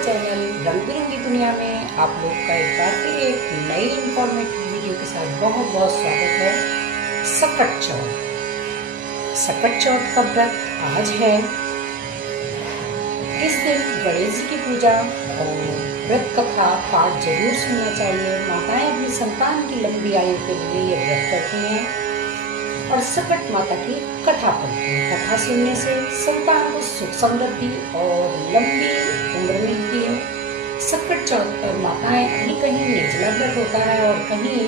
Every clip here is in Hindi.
चैनल रंग बिरंगी दुनिया में आप लोग का एक बार फिर एक नई इंफॉर्मेटिव वीडियो के साथ बहुत बहुत स्वागत है। सकट चौथ का व्रत आज है। इस दिन गणेश जी की पूजा और व्रत कथा पाठ जरूर सुनना चाहिए। माताएं अपनी संतान की लंबी आयु के लिए ये व्रत करती हैं और सकट माता की कथा पढ़ती है। कथा सुनने से संतान को सुख समृद्धि और लंबी उम्र मिलती है। सकट चौथ पर माताएं कहीं निर्जला व्रत होता है और कहीं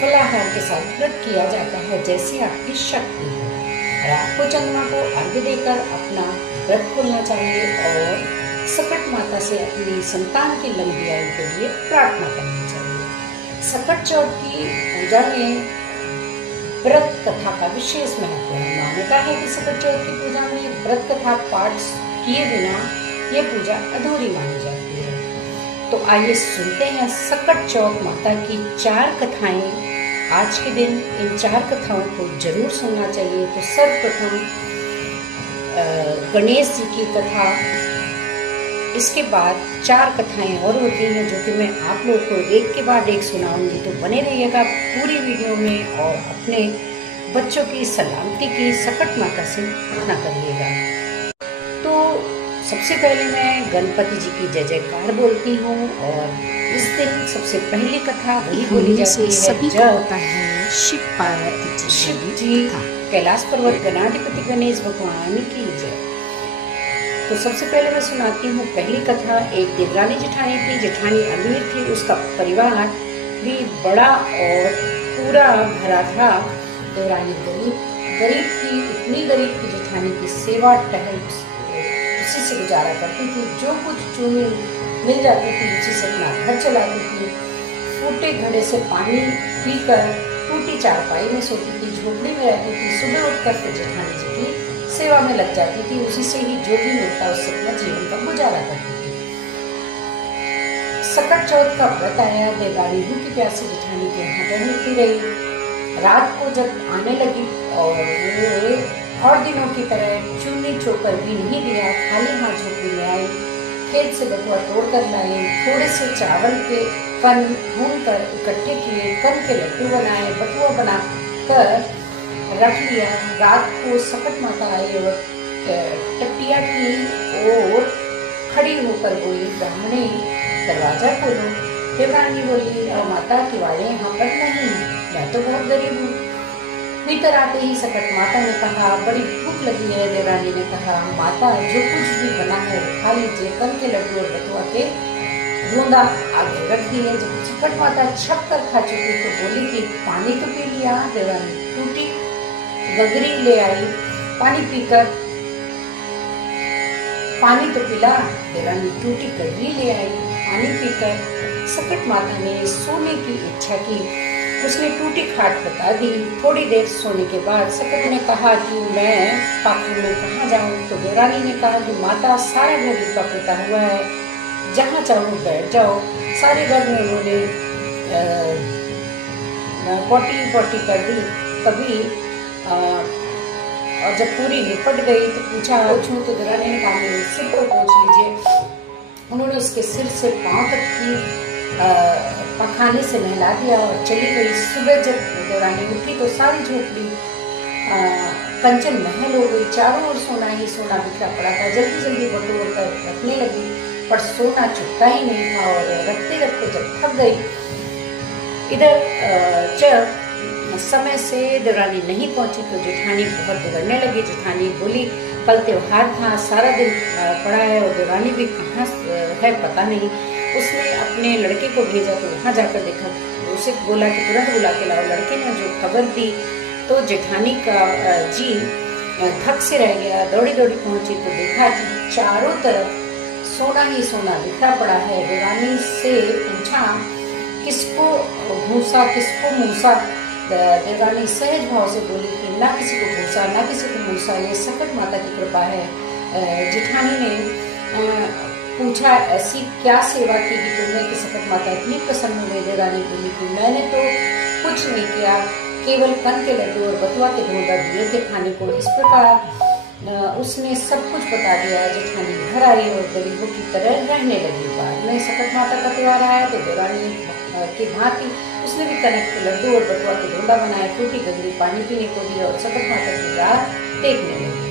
फलाहार के साथ व्रत किया जाता है, जैसे आपकी शक्ति है। रात को चंद्रमा को अर्घ्य देकर अपना व्रत खोलना चाहिए और सकट माता से अपनी संतान की लंबी आयु के लिए प्रार्थना करनी चाहिए। सकट चौथ की पूजा में व्रत कथा का विशेष महत्व है। मान्यता है कि सकट चौथ की पूजा में व्रत कथा पाठ किए बिना ये पूजा अधूरी मानी जाती है। तो आइए सुनते हैं सकट चौथ माता की 4 कथाएं। आज के दिन इन 4 कथाओं को जरूर सुनना चाहिए। तो सर्वप्रथम गणेश जी की कथा, इसके बाद 4 कथाएं और होती हैं जो कि मैं आप लोगों को एक के बाद एक सुनाऊंगी। तो बने रहिएगा पूरी वीडियो में और अपने बच्चों की सलामती की सकट माता से प्रार्थना करिएगा। तो सबसे पहले मैं गणपति जी की जय जयकार बोलती हूँ और इस दिन सबसे पहली कथा वही बोली जाती है सभी को पता है शिव पार्वती शिव जी कैलाश पर्वत गणाधिपति गणेश भगवान की जय। तो सबसे पहले मैं सुनाती हूँ पहली कथा। एक देवरानी जेठानी थी। जेठानी अमीर थी, उसका परिवार भी बड़ा और पूरा भरा था। देवरानी गरीब थी, इतनी गरीब की जेठानी की सेवा टहल उसी से गुजारा करती थी। जो कुछ मिल जाती थी उसी से अपना घर चलाती थी। फूटे घड़े से पानी पीकर टूटी चारपाई में सोती थी, झोपड़ी में रहती थी। सुबह उठकर फिर जेठानी जी की सेवा में लग जाती थी। उसी से ही जो भी मिलता उससे अपना जीवन का गुजारा करती थी। सकट चौथ का व्रत आया। देवरानी भूखी प्यासी जेठानी के यहाँ टहलती रही। रात को जब आने लगी और दिनों की तरह चुन्नी चोकर भी नहीं दिया, खाली हाथ झोपड़ी में आई। खेत से बथुआ तोड़ कर लाई। थोड़े से चावल के कण भून कर इकट्ठे किए, कण के लड्डू बनाए, बथुआ बनाकर रख लिया। रात को सकट माता आई और टटिया की ओर खड़ी होकर बोली, ब्राह्मणी दरवाजा खोलो। देवरानी बोली, माता किवाड़े यहाँ पर नहीं, मैं तो बहुत गरीब हूँ। भीतर आते ही सकट माता ने कहा, बड़ी भूख लगी है। देवरानी ने कहा, माता जो कुछ भी बना है खा लीजिए। कल के लड्डू और बथुआ के बूंदा आगे रख दिए। जब सकट माता छप कर खा चुकी तो बोली कि पानी तो पी लिया। देवरानी टूटी गगरी ले आई, पानी पीकर पानी तो पिला। देवरानी टूटी गगरी ले आई, पानी पीकर सकट माता ने सोने की इच्छा की। उसने टूटी खाट बता दी। थोड़ी देर सोने के बाद सकट ने कहा कि मैं पाखंड में कहाँ जाऊँ। तो देवरानी ने कहा कि माता सारा घर लिपा पोता हुआ है, जहाँ चाहो बैठ जाओ। सारे घर में उन्होंने पोटी कर दी। तभी और जब पूरी निपट गई तो पूछूं तो देवरानी ने कहा, मेरे सिर को पोंछ लीजिए। उन्होंने उसके सिर से पांव तक की पखाने से नहला दिया और चली गई। सुबह जब देवरानी उठी तो सारी झोपड़ी कंचन महल हो गई। चारों ओर सोना ही सोना बिखरा पड़ा था। जल्दी जल्दी बटोर कर रखने लगी, पर सोना चुकता ही नहीं था और रखते रखते जब थक गई, इधर जब समय से देवरानी नहीं पहुंची तो जेठानी बहुत बिगड़ने लगी। जेठानी बोली, कल त्योहार था, सारा दिन पड़ा है और देवरानी भी कहाँ है पता नहीं। उसने अपने लड़के को भेजा तो वहाँ जाकर देखा, उसे बोला कि तुरंत बुला के लाओ। लड़के ने जो खबर दी तो जेठानी का जी थक से रह गया। दौड़ी दौड़ी पहुंची तो देखा कि चारों तरफ सोना ही सोना बिखरा पड़ा है। देवरानी से पूछा, किसको भूसा किसको मूसा। देवरानी सहज भाव से बोली कि ना किसी को भूसा ना किसी को मूसा, ये सकट माता की कृपा है। जेठानी ने पूछा, ऐसी क्या सेवा की कि तुमने कि सकट माता इतनी प्रसन्न हुई। देवरानी बोली कि मैंने तो कुछ नहीं किया, केवल कण के लड्डू और बथुआ के ढोलक दिए थे खाने को। इस प्रकार उसने सब कुछ बता दिया। जेठानी घर आई और गरीबों की तरह रहने लगी। बाद में सकट माता का त्योहार आया तो देवरानी की भांति उसने भी कनक के लड्डू और बटुआ के ढोंडा बनाए, टूटी गंदी पानी पीने को दिया और सकट माता की राह देखने लगी।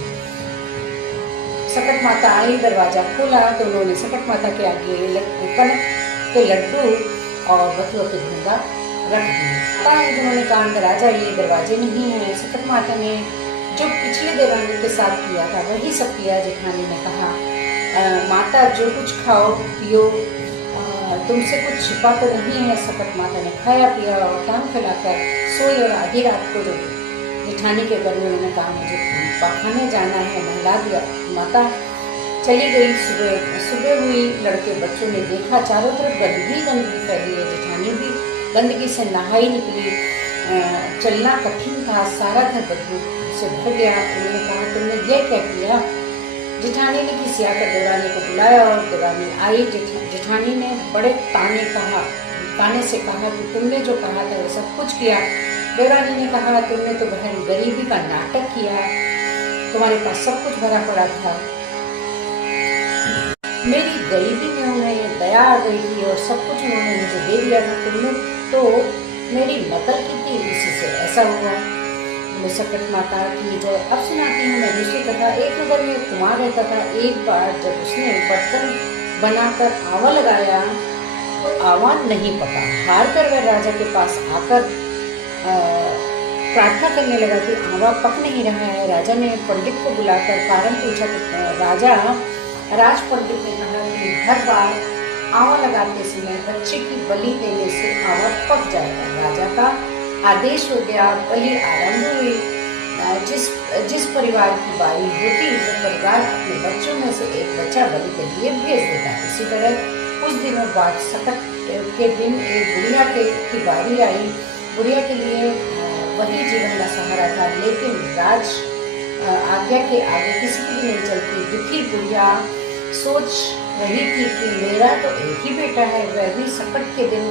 सकट माता आई, दरवाजा खोला तो उन्होंने सकट माता के आगे कनक के लड्डू और बटुआ के ढोंडा रख दिए। उन्होंने कहा कि राजा ये दरवाजे नहीं है। सकट माता ने जो पिछले देवरानी के साथ किया था वही सब किया। जेठानी ने कहा माता जो कुछ खाओ पियो, तुमसे कुछ छिपा तो नहीं है। सकट माता ने खाया पिया और टांग फैलाकर सोई और आधी रात को जो जेठानी के घर में उन्होंने कहा मुझे पखाने जाना है, नहला दिया। माता चली गई। सुबह हुई, लड़के बच्चों ने देखा चारों तरफ गंदगी फैली है। जेठानी भी गंदगी से नहाई निकली। चलना कठिन था, सारा घर बदबू से भर गया। उन्होंने कहा तुमने ये क्या किया? जेठानी ने खिसियाकर देवरानी को बुलाया और देवरानी आई। जेठानी ने बड़े ताने से कहा कि तुमने जो कहा था वो सब कुछ किया। देवरानी ने कहा तुमने तो बहन गरीबी का नाटक किया, तुम्हारे पास सब कुछ भरा पड़ा था। मेरी गरीबी में उन्हें दया आ गई थी और सब कुछ उन्होंने मुझे दे दिया था। तुमने तो मेरी नकल की थी, इसी से ऐसा हुआ। सकट माता की जय। अब सुनाती हूँ मैं दूसरी कथा। एक नगर में एक कुमार रहता था। एक बार जब उसने बर्तन बनाकर आवा लगाया तो आवा नहीं पका। हार कर वह राजा के पास आकर प्रार्थना करने लगा कि आवा पक नहीं रहा है। राजा ने पंडित को बुलाकर कारण पूछा तो राज पंडित ने कहा कि हर बार आवा लगाते समय बच्चे की बलि देने से आवा पक जाएगा। राजा का आदेश हो गया। बलि आरंभ हुई। जिस परिवार की बारी होती वो परिवार अपने बच्चों में से एक बच्चा बलि के लिए भेज देता। इसी तरह कुछ दिनों बाद सकट के दिन एक बुढ़िया की बारी आई। बुढ़िया के लिए वही जीवन का सहारा था, लेकिन राज आज्ञा के आगे किसी की भी नहीं चलती। दुखी बुढ़िया सोच रही थी कि मेरा तो एक ही बेटा है, वह भी सकट के दिन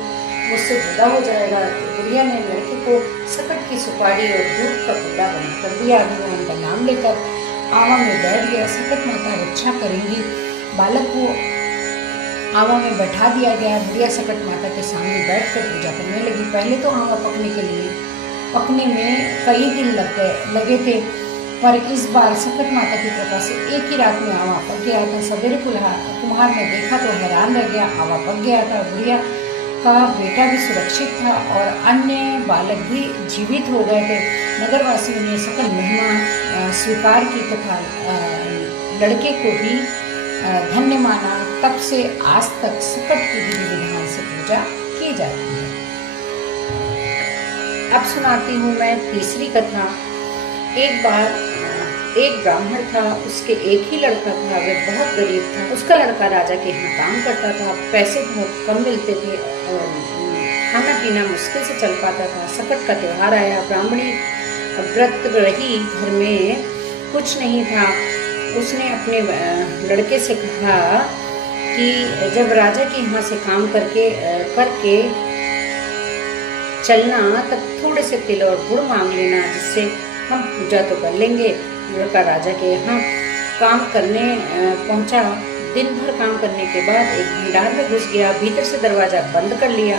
मुझसे जुदा हो जाएगा। बुढ़िया ने लड़के को सकट की सुपारी और दूध का कुल्ला बनाकर दिया। भगवान का नाम लेकर आवा में बैठ गया। सकट माता रक्षा करेंगी। बालक को आवा में बैठा दिया गया। बुढ़िया सकट माता के सामने बैठकर पूजा करने लगी। पहले तो आवा पकने में कई दिन लगे थे, पर इस बार सकट माता की कृपा से एक ही रात में आवा पक गया था। सवेरे कुम्हार ने देखा तो हैरान रह गया। आवा पक गया था। बुढ़िया का बेटा भी सुरक्षित था और अन्य बालक भी जीवित हो गए थे। नगरवासियों ने सकल महिमा स्वीकार की तथा लड़के को भी धन्य माना। तब से आज तक सकट की विधि विधान से पूजा की जाती है। अब सुनाती हूँ मैं तीसरी कथा। एक बार एक ब्राह्मण था, उसके एक ही लड़का था। वह बहुत गरीब था। उसका लड़का राजा के यहाँ काम करता था। पैसे बहुत कम मिलते थे और खाना पीना मुश्किल से चल पाता था। सकट का त्योहार आया। ब्राह्मणी व्रत रही, घर में कुछ नहीं था। उसने अपने लड़के से कहा कि जब राजा के यहाँ से काम करके चलना तब थोड़े से तिल और गुड़ मांग लेना, जिससे हम पूजा तो कर लेंगे। लड़का राजा के यहाँ काम करने पहुंचा। दिन भर काम करने के बाद एक भंडार में घुस गया। भीतर से दरवाजा बंद कर लिया।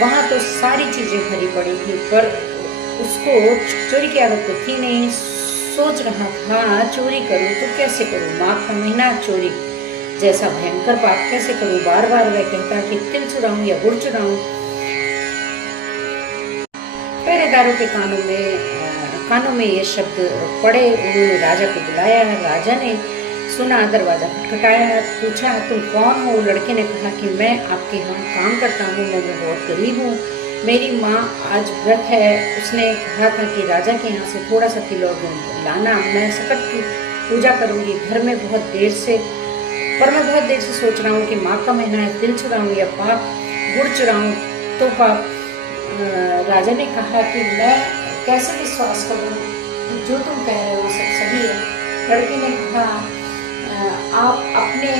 वहाँ तो सारी चीजें भरी पड़ी थी, पर उसको चोरी की आदत तो थी नहीं। सोच रहा था चोरी करूँ तो कैसे करूँ, माघ का महीना, चोरी जैसा भयंकर पाप कैसे करूँ। बार बार वह कहता कि तिल चुराऊं या गुड़ चुराऊं। पहरेदारों के कानों में ये शब्द पड़े। उन्होंने राजा को बुलाया। राजा ने सुना, दरवाजा खटखटाया, पूछा तुम कौन हो? लड़के ने कहा कि मैं आपके यहाँ काम करता हूँ, मैं बहुत गरीब हूँ, मेरी माँ आज व्रत है। उसने कहा था कि राजा के यहाँ से थोड़ा सा तिल और गुड़ लाना, मैं सकट की पूजा करूँगी। घर में बहुत देर से सोच रहा हूँ कि माँ का महीना है, तिल चुराऊँ या गुड़ चुराऊँ तो पाप। राजा ने कहा कि मैं कैसे विश्वास करूँ, जो तुम कह रहे हो सब सही है। लड़के ने कहा आप अपने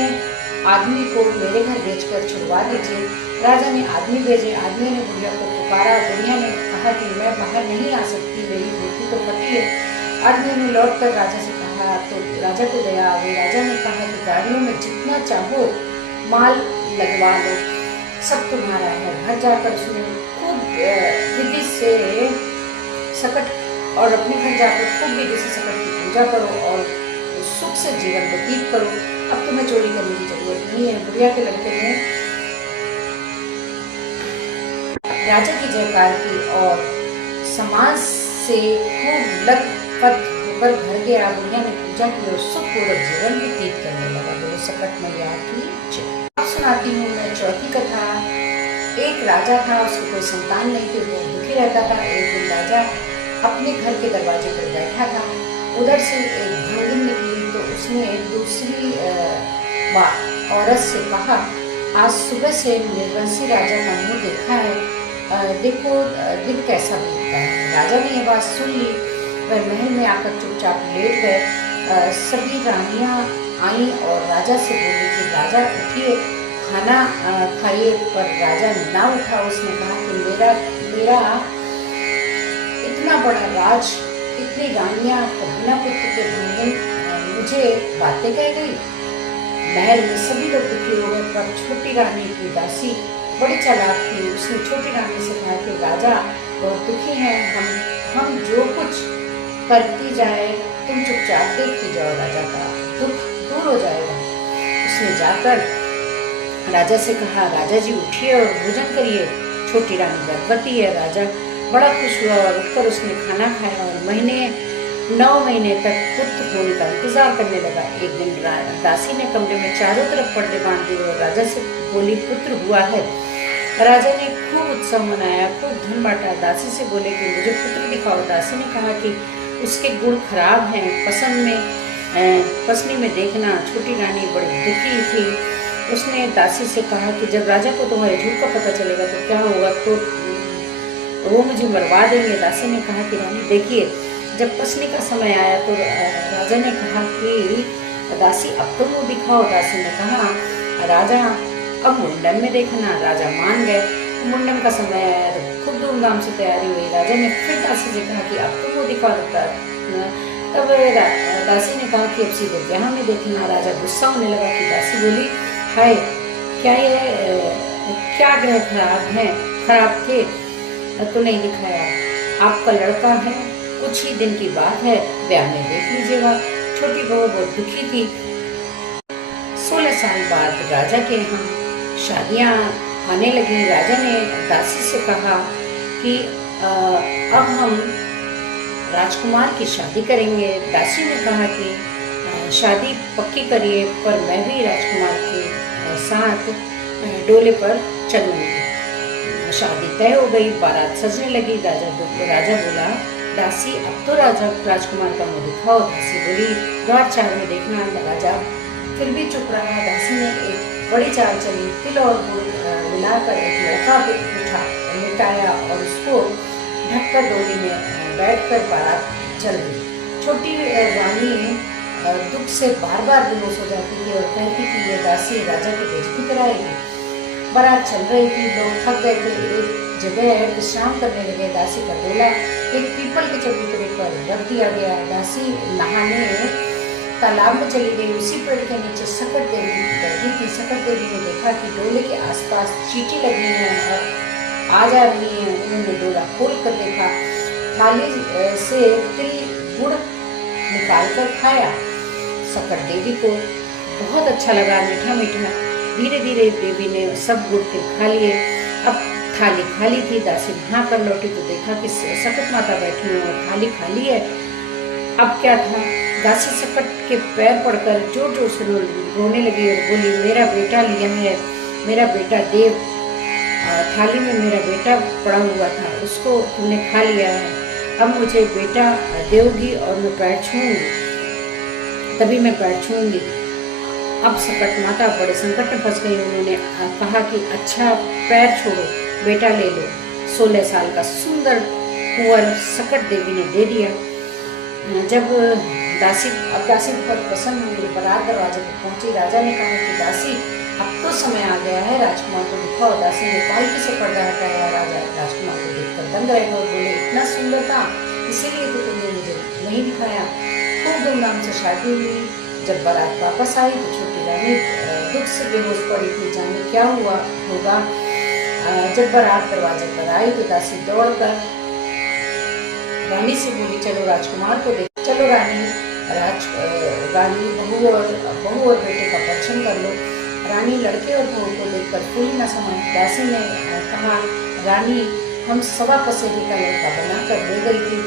आदमी को मेरे घर भेजकर छुड़वा दीजिए। राजा ने आदमी भेजे। आदमी ने बुढ़िया को पुकारा। बुढ़िया ने कहा कि मैं बाहर नहीं आ सकती, मेरी धोती तो फटी है। आदमी ने लौटकर राजा से कहा देखा तो राजा को दया आ गई। राजा ने कहा कि गाड़ियों में जितना चाहो माल लगवा लो, सब तुम्हारा है। घर जाकर उसने खूब विधि से सकट और अपने घर जाकर खूब विधि से सकट की पूजा करो और सुख से जीवन व्यतीत करो। अब तुम्हें चोरी करने की जरूरत नहीं है। बुढ़िया के लड़के ने राजा की जयकार की और समाज से खूब लथपथ होकर घर गया। बुढ़िया ने पूजा की और सुखपूर्वक जीवन व्यतीत करने लगा। बोलो सकट मैया की जय। अब सुनाती हूँ मैं चौथी कथा। एक राजा था, उसकी कोई संतान नहीं थी, वो दुखी रहता था। एक दिन राजा अपने घर के दरवाजे पर बैठा था, उधर से एक ढोंगिन निकली तो उसने दूसरी औरत से कहा, आज सुबह से निर्वंशी राजा का मुंह देखा है, देखो दिन कैसा बीतता है। राजा ने ये बात सुन ली, वह महल में आकर चुपचाप लेट गए। सभी रानियां आईं और राजा से बोली कि राजा उठिए, खाना खाइए, पर राजा ना उठा। उसने कहा कि मेरा इतना बड़ा राज, इतनी रानियां, बिना पुत्र के ढूंढें मुझे बातें कह गई। महल में सभी लोग दुखी हो गए, पर छोटी रानी की दासी बड़ी चालाक थी। उसने छोटी रानी से कहा कि राजा बहुत दुखी हैं, हम जो कुछ करती जाए तुम चुपचाप देखती जाओ, राजा का दुख दूर हो जाएगा। उसने जाकर राजा से कहा, राजा जी उठिए और भोजन करिए, छोटी रानी गर्भवती है। राजा बड़ा खुश हुआ और उठकर उसने खाना खाया और 9 महीने तक पुत्र होने का इंतजार करने लगा। एक दिन दासी ने कमरे में चारों तरफ पर्दे बांध दिए और राजा से बोली, पुत्र हुआ है। राजा ने खूब उत्सव मनाया, खूब धन बांटा। दासी से बोले कि मुझे पुत्र दिखाओ। दासी ने कहा कि उसके गुण खराब हैं, पसनी में देखना। छोटी रानी बड़ी दुखी थी। उसने दासी से कहा कि जब राजा को तुम्हारे झूठ का पता चलेगा तो क्या होगा, तो वो मुझे मरवा देंगे। दासी ने कहा कि रानी देखिए, जब पसनी का समय आया तो राजा ने कहा कि दासी अब तो मुँह दिखाओ। दासी ने कहा, राजा अब मुंडन में देखना। राजा मान गए। मुंडन का समय आया तो खूब धूमधाम से तैयारी हुई। राजा ने फिर दासी से कहा कि अब तो मुँह दिखाओ। तब दासी ने कहा कि अब सीधे ब्याह में देखना। राजा गुस्सा होने लगा कि दासी बोली, हाय क्या ग्रह खराब थे तो नहीं दिखाया। आपका लड़का है, कुछ ही दिन की बात है, ब्याह में देख लीजिएगा। छोटी बहू बहुत दुखी थी। 16 साल बाद राजा के यहाँ शादियाँ आने लगी। राजा ने दासी से कहा कि अब हम राजकुमार की शादी करेंगे। दासी ने कहा कि शादी पक्की करिए, पर मैं भी राजकुमार के साथ डोले पर चलूंगी। शादी तय हो गई, बारात सजने लगी। राजा बोला, दासी अब तो राजकुमार का मुंह दिखाओ। दासी बोली, द्वार 4 में देखना। राजा फिर भी चुप रहा। दासी ने एक बड़ी चाल चली, तिल और गुड़ मिलाकर एक लड़का लिटाया और उसको ढककर डोली में बैठकर बारात चल गई। छोटी रानी दुख से बार बार बेहोश हो जाती थी और कहती कि ये दासी राजा की बेइज्जती कराएगी। बारात चल रही थी, लोग थक गए थे, एक जगह विश्राम करने लगे। दासी का डोला एक पीपल के चबूतरे पर रख दिया गया। दासी नहाने तालाब में चली गई। उसी पेड़ के नीचे सकट देवी बैठी थी। सकट देवी ने देखा कि डोले के आसपास चींटी लगी है और आ जा रही है। उन्होंने डोला खोल कर देखा, थाली से तिल गुड़ निकाल कर खाया। सकट देवी को बहुत अच्छा लगा, मीठा मीठा। धीरे धीरे देवी ने सब गुड़ तिल खा लिए। अब थाली खाली थी। दासी नहा कर लौटी तो देखा कि सकट माता बैठी है और थाली खाली है। अब क्या था, दासी सकट के पैर पड़कर जोर जोर से रोने लगी और बोली, मेरा बेटा लिया है, मेरा बेटा देव, थाली में मेरा बेटा पड़ा हुआ था, उसको तुमने खा लिया है। अब मुझे बेटा दोगी और मैं पैर छूऊंगी, तभी मैं पैर छूऊंगी। अब सकट माता बड़े संकट में फंस गई। उन्होंने कहा कि अच्छा पैर छोड़ो, बेटा ले लो। 16 साल का सुंदर कुंवर सकट देवी ने दे दिया। जब दासी बहुत प्रसन्न हुई, बारात दरवाजे पर पहुंची। राजा ने कहा कि दासी अब तो समय आ गया है, राजकुमार को दिखाओ। दासी ने पालकी से पर्दा हटाया। राजा राजकुमार को देखकर दंग रहे और बोले, इतना सुंदर था, इसीलिए तो तुमने मुझे नहीं दिखाया। खूब धूमधाम से शादी हुई। जब बारात वापस आई तो छोटी रानी दुख से बेहोश पड़ी थी, जाने क्या हुआ होगा। जब बारात दरवाजे पर आई तो दासी दौड़कर रानी से बोली, चलो राजकुमार को देख। चलो रानी बहू और बेटे का परीक्षण कर लो। रानी लड़के और बहू को देखकर फूली न समाई। दासी ने कहा, रानी हम सवा पसेरी का लड़का बनाकर ले गई थी,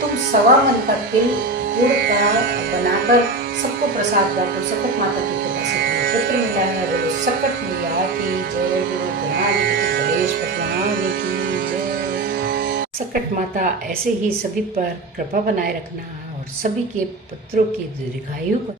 तुम सवा मन का तिल गुड़ का बनाकर सबको प्रसाद बांटो। सकट माता की कृपा से तुम्हें पुत्र मिला है। बोलो सकट मैया की जय, गुरु गणेश भगवान की जय। सकट माता ऐसे ही सभी पर कृपा बनाए रखना और सभी के पुत्रों की दीर्घायु